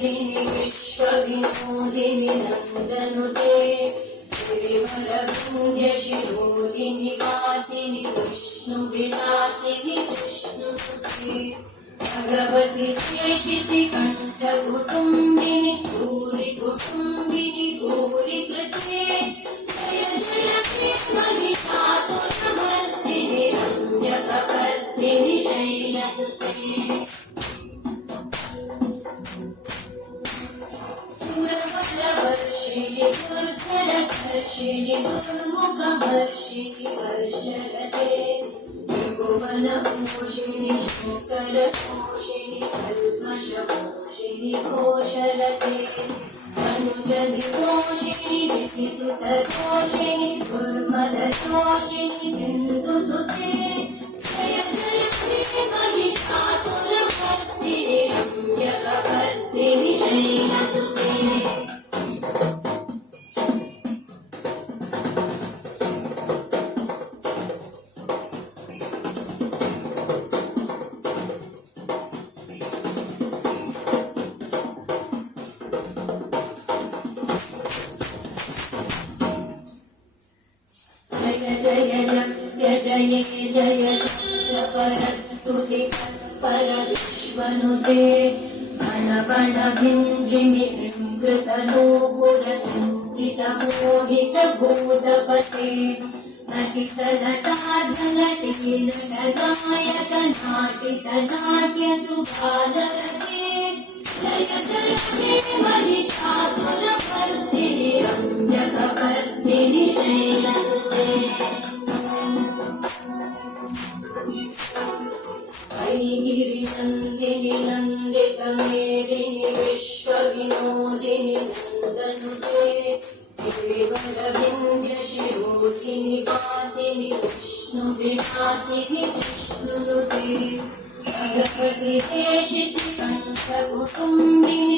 मेदिनि विश्वविनोदिनि नन्दनुते श्रीवरविन्ध्यशिरोदिनि वासिनि विष्णुविलासिनि विष्णुसुते भगवति शेषिति कण्ठकुटुम्बिनि भूरिकुटुम्बिनि भूरिकृते जय जय श्री महिषासुरमर्दिनि रम्यकपर्दिनि शैलसुते सुरबलवर्षिणि दुर्धरवर्षिणि दुर्मुखवर्षिणि वर्षलते त्रिभुवनपोषिणि शङ्करपोषिणि कल्मषपोषिणि घोषलते अनुजनिपोषिणि विधिसुतपोषिणि दुर्मदपोषिणि सिन्धुसुते जय जय श्री महिषासुरमर्दिनि रम्यकपर्दिनि शैलसुते जय जय परस्तुति परविश्वनुते गणपण भिञ्जिमि कृतलोपुरसञ्चितमोहितभूतपते नटितनटाधनटी नटनायक नाटितनाट्यसुभाधरते जय जय हे महिषासुरमर्दिनि रम्यकपर्दिनि शैलसुते गिरिनन्दिनि नन्दितमेदिनि विश्वविनोदिनि नन्दनुते गिरिवरविन्ध्यशिरोदिनि वासिनि विष्णुविलासिनि विष्णुनुते भगवति शेषिति कण्ठकुटुम्बिनि